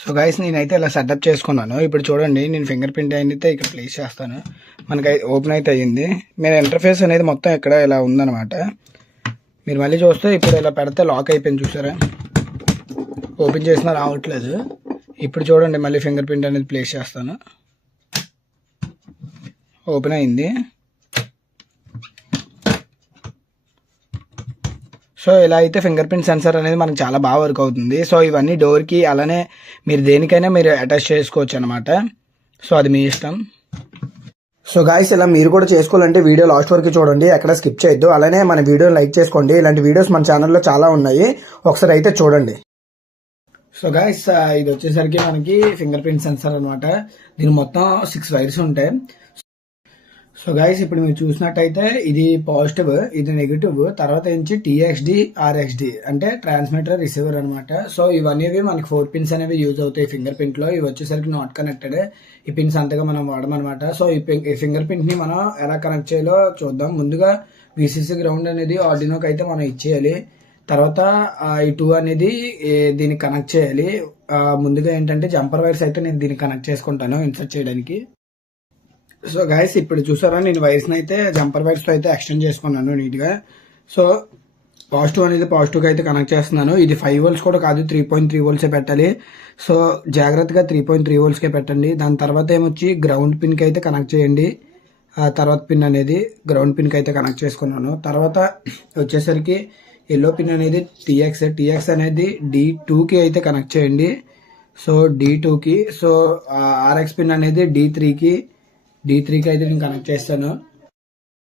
So guys నేనైతే ఇలా setup చేసుకున్నాను. ఇప్పుడు చూడండి, నేను ఫింగర్ ప్రింట్ అయితే ఇక్కడ ప్లేస్ చేస్తాను. మనకి ఓపెన్ అయితే అయ్యింది. మీరు ఇంటర్ఫేస్ అనేది మొత్తం ఇక్కడ ఇలా ఉందన్నమాట. మీరు మళ్ళీ చూస్తే ఇప్పుడు ఇలా పెడితే లాక్ అయిపోయింది, చూసారా? ఓపెన్ చేసినా రావట్లేదు. ఇప్పుడు చూడండి, మళ్ళీ ఫింగర్ ప్రింట్ అనేది ప్లేస్ చేస్తాను. ఓపెన్ అయింది. సో ఇలా అయితే ఫింగర్ ప్రింట్ సెన్సర్ అనేది మనకు చాలా బాగా వర్క్ అవుతుంది. సో ఇవన్నీ డోర్కి, అలానే మీరు దేనికైనా మీరు అటాచ్ చేసుకోవచ్చు అనమాట. సో అది మీ ఇష్టం. సో గాయస్, ఇలా మీరు కూడా చేసుకోవాలంటే వీడియో లాస్ట్ వరకు చూడండి, ఎక్కడ స్కిప్ చేయొద్దు. అలానే మన వీడియోని లైక్ చేసుకోండి. ఇలాంటి వీడియోస్ మన ఛానల్లో చాలా ఉన్నాయి, ఒకసారి అయితే చూడండి. సో గాయస్, ఇది వచ్చేసరికి మనకి ఫింగర్ ప్రింట్ సెన్సర్ అనమాట. దీని మొత్తం 6 వైర్స్ ఉంటాయి. సో గైస్, ఇప్పుడు మీరు చూసినట్టయితే ఇది పాజిటివ్, ఇది నెగిటివ్, తర్వాత నుంచి TXD RXD అంటే ట్రాన్స్మిటర్ రిసీవర్ అనమాట. సో ఇవన్నీ మనకి 4 పిన్స్ అనేవి యూజ్ అవుతాయి ఫింగర్ ప్రింట్ లో. ఇవి వచ్చేసరికి నాట్ కనెక్టెడ్. ఈ పిన్స్ అంతగా మనం వాడమన్నమాట. సో ఈ ఫింగర్ ప్రింట్ ని మనం ఎలా కనెక్ట్ చేయాలో చూద్దాం. ముందుగా VCC గ్రౌండ్ అనేది ఆర్డినోకి అయితే మనం ఇచ్చేయాలి. తర్వాత ఈ 2 అనేది దీనికి కనెక్ట్ చేయాలి. ముందుగా ఏంటంటే జంపర్ వైర్స్ అయితే నేను దీనికి కనెక్ట్ చేసుకుంటాను ఇన్సర్ట్ చేయడానికి. సో గైస్, ఇప్పుడు చూసారా, నేను వైర్స్ని అయితే జంపర్ వైర్స్తో అయితే ఎక్స్టెండ్ చేసుకున్నాను నీట్గా. సో పాజిటివ్ అనేది పాజిటివ్గా అయితే కనెక్ట్ చేస్తున్నాను. ఇది 5 volts కూడా కాదు, 3.3 volts పెట్టాలి. సో జాగ్రత్తగా 3.3 voltsకే పెట్టండి. దాని తర్వాత ఏమొచ్చి గ్రౌండ్ పిన్కి అయితే కనెక్ట్ చేయండి. ఆ తర్వాత పిన్ అనేది గ్రౌండ్ పిన్కి అయితే కనెక్ట్ చేసుకున్నాను. తర్వాత వచ్చేసరికి ఎల్లో పిన్ అనేది TX అనేది D2కి అయితే కనెక్ట్ చేయండి. సో D2కి. సో RX పిన్ అనేది D3కి అయితే నేను కనెక్ట్ చేస్తాను.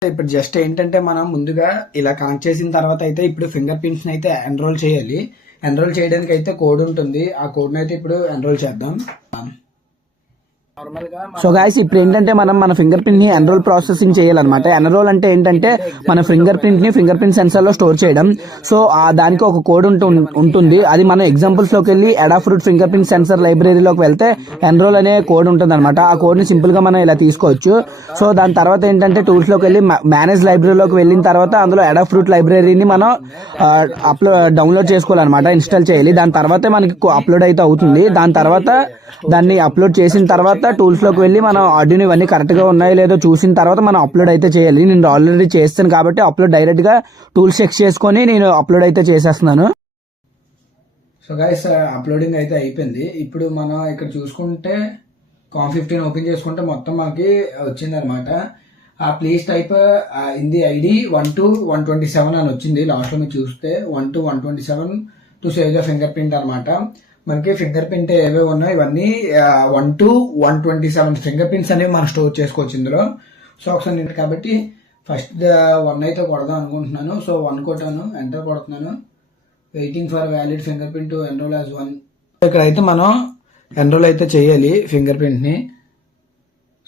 ఇప్పుడు జస్ట్ ఏంటంటే మనం ముందుగా ఇలా కనెక్ట్ చేసిన తర్వాత అయితే ఇప్పుడు ఫింగర్ ప్రింట్స్ అయితే ఎన్రోల్ చేయాలి. ఎన్రోల్ చేయడానికి అయితే కోడ్ ఉంటుంది. ఆ కోడ్ని అయితే ఇప్పుడు ఎన్రోల్ చేద్దాం. సో గాయస్, ఇప్పుడు ఏంటంటే మనం మన ఫింగర్ ప్రింట్ ని ఎన్రోల్ ప్రాసెసింగ్ చేయాలన్నమాట. ఎన్రోల్ అంటే ఏంటంటే మన ఫింగర్ ప్రింట్ ని ఫింగర్ ప్రింట్ సెన్సర్ లో స్టోర్ చేయడం. సో దానికి ఒక కోడ్ ఉంటుంది. అది మనం ఎగ్జాంపుల్స్ లోకి వెళ్ళి అడాఫ్రూట్ ఫింగర్ ప్రింట్ సెన్సర్ లైబ్రరీలోకి వెళ్తే ఎన్రోల్ అనే కోడ్ ఉంటుంది అనమాట. ఆ కోడ్ ని సింపుల్ గా మనం ఇలా తీసుకోవచ్చు. సో దాని తర్వాత ఏంటంటే టూల్స్ లోకి వెళ్ళి మేనేజ్ లైబ్రరీలోకి వెళ్ళిన తర్వాత అందులో అడాఫ్రూట్ లైబ్రరీని మనం డౌన్లోడ్ చేసుకోవాలన్నమాట, ఇన్స్టాల్ చేయాలి. దాని తర్వాత మనకి అప్లోడ్ అయితే అవుతుంది. దాని తర్వాత దాన్ని అప్లోడ్ చేసిన తర్వాత టూల్స్ లోకి వెళ్ళి మనం ఆర్డినో ఇవన్నీ కరెక్ట్ గా ఉన్నాయో లేదో చూసిన తర్వాత మనం అప్లోడ్ అయితే చేయాలి. నేను ఆల్రెడీ చేస్తాను కాబట్టి అప్లోడ్ డైరెక్ట్ గా టూల్స్ చెక్ చేసుకొని నేను అప్లోడ్ అయితే చేసేస్తున్నాను. సో గైస్, అప్లోడింగ్ అయితే అయిపోయింది. ఇప్పుడు మనం ఇక్కడ చూసుకుంటే COM15 ఓపెన్ చేసుకుంటే మొత్తం మనకి వచ్చింది అనమాట. ఆ please type in the ID 1 to 127 అని వచ్చింది. లాస్ట్ లో మీరు చూస్తే 1 to 127 to save the finger print అనమాట. మనకి ఫింగర్ ప్రింట్ ఏవే ఉన్నాయో ఇవన్నీ 1 to 127 ఫింగర్ ప్రింట్స్ అనేవి మనం స్టోర్ చేసుకోవచ్చు ఇందులో. సో ఒకసారి నేను కాబట్టి ఫస్ట్ 1 అయితే కొడదాం అనుకుంటున్నాను. సో 1 కొట్టాను, ఎంటర్ కొడుతున్నాను. Waiting for valid finger print to enrol as 1. ఇక్కడైతే మనం ఎన్రోల్ అయితే చేయాలి ఫింగర్ ప్రింట్ ని.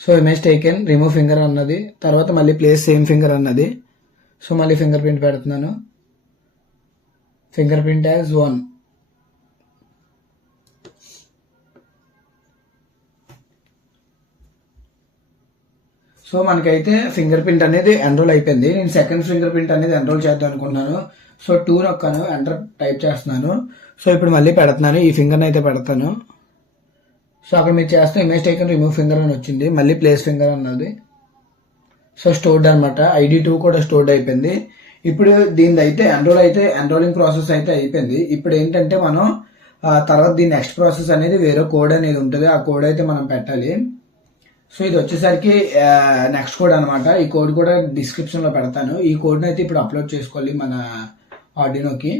So image taken, remove finger అన్నది, తర్వాత మళ్ళీ ప్లేస్ సేమ్ ఫింగర్ అన్నది. సో మళ్ళీ ఫింగర్ ప్రింట్ పెడుతున్నాను. Finger print as 1. సో మనకైతే ఫింగర్ ప్రింట్ అనేది ఎన్రోల్ అయిపోయింది. నేను సెకండ్ ఫింగర్ ప్రింట్ అనేది ఎన్రోల్ చేద్దాం అనుకున్నాను. సో 2 నొక్కాను, ఎంటర్ టైప్ చేస్తున్నాను. సో ఇప్పుడు మళ్ళీ పెడుతున్నాను, ఈ ఫింగర్ని అయితే పెడతాను. సో అక్కడ మీరు చేస్తే ఇమేజ్ టేకన్ రిమూవ్ ఫింగర్ అని వచ్చింది, మళ్ళీ ప్లేస్ ఫింగర్ అన్నది. సో స్టోర్డ్ అనమాట. ID2 కూడా స్టోర్డ్ అయిపోయింది. ఇప్పుడు దీని అయితే ఎన్రోలింగ్ ప్రాసెస్ అయితే అయిపోయింది. ఇప్పుడు ఏంటంటే మనం తర్వాత దీని నెక్స్ట్ ప్రాసెస్ అనేది వేరే కోడ్ అనేది ఉంటుంది. ఆ కోడ్ అయితే మనం పెట్టాలి. సో ఇది వచ్చేసరికి నెక్స్ట్ కోడ్ అనమాట. ఈ కోడ్ కూడా డిస్క్రిప్షన్ లో పెడతాను. ఈ కోడ్ని అయితే ఇప్పుడు అప్లోడ్ చేసుకోవాలి మన ఆర్డినోకి.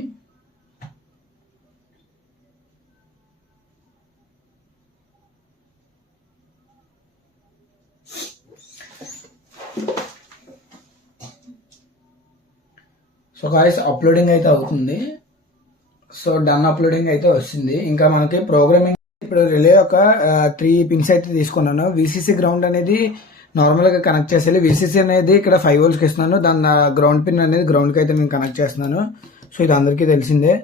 సో గాయ్స్, అప్లోడింగ్ అయితే అవుతుంది. సో డన్ అప్లోడింగ్ అయితే వస్తుంది. ఇంకా మనకి ప్రోగ్రామింగ్ ఇప్పుడు రిలే ఒక 3 పిన్స్ అయితే తీసుకున్నాను. VCC గ్రౌండ్ అనేది నార్మల్ గా కనెక్ట్ చేసేయాలి. VCC అనేది ఇక్కడ 5 volts కి ఇస్తున్నాను. దాని గ్రౌండ్ పిన్ అనేది గ్రౌండ్ కి అయితే నేను కనెక్ట్ చేస్తున్నాను. సో ఇది అందరికీ తెలిసిందే.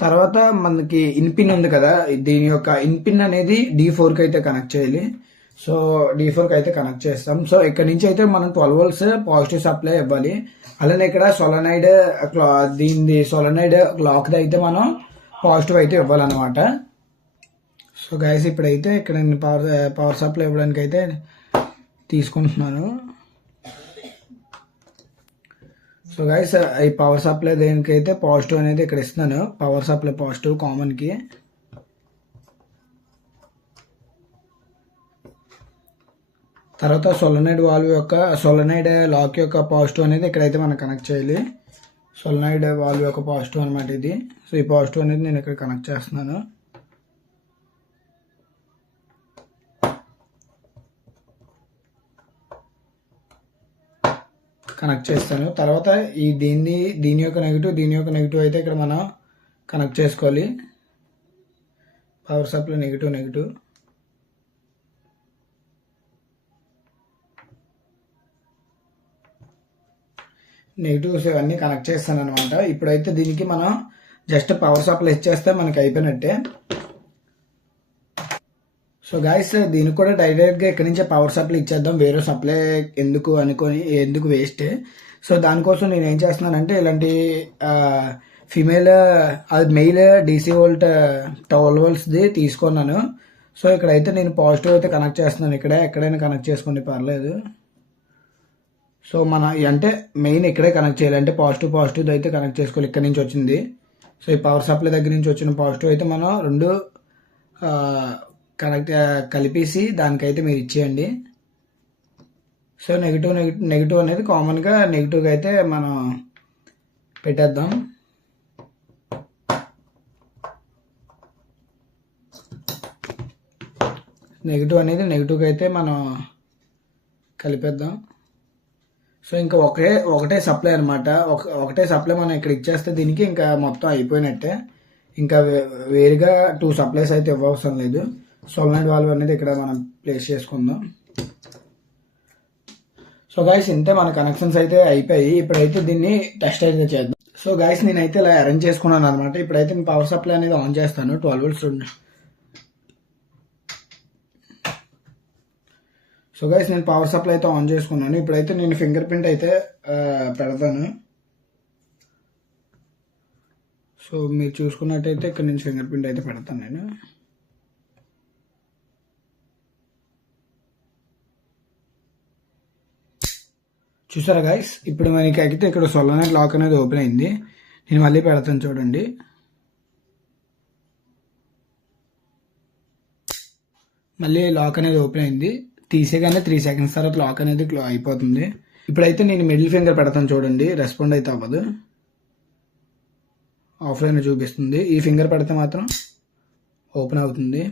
తర్వాత మనకి ఇన్ పిన్ ఉంది కదా, దీని యొక్క ఇన్ పిన్ అనేది D4 కి అయితే కనెక్ట్ చేయాలి. సో D4 కి అయితే కనెక్ట్ చేస్తాం. సో ఇక్కడ నుంచి అయితే మనం 12 volts పాజిటివ్ సప్లై ఇవ్వాలి. అలానే ఇక్కడ సోలనాయిడ్ దీని సోలనాయిడ్ క్లాక్ అయితే మనం పాజిటివ్ అయితే ఇవ్వాలన్నమాట. సో గైస్ ఇప్పుడైతే ఇక్కడ నేను పవర్ సప్లై ఇవ్వడానికి అయితే తీసుకుంటున్నాను. సో గైస్ ఈ పవర్ సప్లై దేనికైతే పాజిటివ్ అనేది ఇక్కడ ఇస్తున్నాను. పవర్ సప్లై పాజిటివ్ కామన్కి. తర్వాత సోలనైడ్ లాక్ యొక్క పాజిటివ్ అనేది ఇక్కడైతే మనం కనెక్ట్ చేయాలి. సోలనైడ్ వాల్వ్ యొక్క పాజిటివ్ అనమాట ఇది. సో ఈ పాజిటివ్ అనేది నేను ఇక్కడ కనెక్ట్ చేస్తున్నాను. కనెక్ట్ చేస్తాను. తర్వాత దీని యొక్క నెగిటివ్ అయితే ఇక్కడ మనం కనెక్ట్ చేసుకోవాలి. పవర్ సప్లై నెగిటివ్ నెగిటివ్స్ ఇవన్నీ కనెక్ట్ చేస్తాను అనమాట. ఇప్పుడైతే దీనికి మనం జస్ట్ పవర్ సప్లై ఇచ్చేస్తే మనకి అయిపోయినట్టే. సో గాయస్ దీనికి కూడా డైరెక్ట్గా ఇక్కడి నుంచే పవర్ సప్లై ఇచ్చేద్దాం. వేరే సప్లై ఎందుకు వేస్ట్. సో దానికోసం నేను ఏం చేస్తున్నానంటే ఇలాంటి మెయిల్ DC వోల్ట్ 12 voltsది తీసుకున్నాను. సో ఇక్కడైతే నేను పాజిటివ్ అయితే కనెక్ట్ చేస్తున్నాను. ఎక్కడైనా కనెక్ట్ చేసుకోండి, పర్లేదు. సో అంటే మెయిన్ ఇక్కడే కనెక్ట్ చేయాలి. అంటే పాజిటివ్ అయితే కనెక్ట్ చేసుకోవాలి. ఇక్కడ నుంచి వచ్చింది. సో ఈ పవర్ సప్లై దగ్గర నుంచి వచ్చిన పాజిటివ్ అయితే మనం రెండు కలిపేసి దానికైతే మీరు ఇచ్చేయండి. సో నెగిటివ్ అనేది కామన్గా నెగిటివ్గా అయితే మనం పెట్టేద్దాం. నెగిటివ్గా అయితే మనం కలిపేద్దాం. సో ఇంకా ఒకటే సప్లై అనమాట. ఒకటే సప్లై మనం ఇక్కడ ఇచ్చేస్తే దీనికి ఇంకా మొత్తం అయిపోయినట్టే. ఇంకా వేరుగా 2 సప్లైస్ అయితే ఇవ్వవసరం లేదు. సోలనాయిడ్ వాల్వ్ అనేది ఇక్కడ మనం ప్లేస్ చేసుకుందాం. సో గైస్ ఇంతే, మన కనెక్షన్స్ అయితే అయిపోయి. ఇప్పుడైతే దీన్ని టెస్ట్ అయితే చేద్దాం. సో గైస్ నేనైతే ఇలా అరేంజ్ చేసుకున్నాను అనమాట. ఇప్పుడైతే నేను పవర్ సప్లై అనేది ఆన్ చేస్తాను. 12 volts. సో గైస్ నేను పవర్ సప్లై అయితే ఆన్ చేసుకున్నాను. ఇప్పుడైతే నేను ఫింగర్ ప్రింట్ అయితే పెడతాను. సో మీరు చూసుకున్నట్టయితే ఇక్కడ నుంచి ఫింగర్ ప్రింట్ అయితే పెడతాను నేను. చూసారా గైస్, ఇప్పుడు మనకి అయితే ఇక్కడ సోలనాయిడ్ లాక్ అనేది ఓపెన్ అయింది. నేను మళ్ళీ పెడతాను చూడండి. మళ్ళీ లాక్ అనేది ఓపెన్ అయింది. తీసేగానే 3 seconds తర్వాత లాక్ అనేది అయిపోతుంది. ఇప్పుడైతే నేను మిడిల్ ఫింగర్ పెడతాను చూడండి. రెస్పాండ్ అయితే అవ్వదు, ఆఫ్లైన్ చూపిస్తుంది. ఈ ఫింగర్ పెడితే మాత్రం ఓపెన్ అవుతుంది.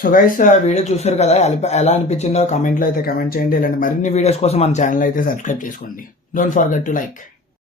సో గైస్ వీడియో చూసారు కదా, ఎలా అనిపించిందో కామెంట్లో అయితే కామెంట్ చేయండి. ఇలాంటి మరిన్ని వీడియోస్ కోసం మన ఛానల్ అయితే సబ్స్క్రైబ్ చేసుకోండి. Don't forget to like.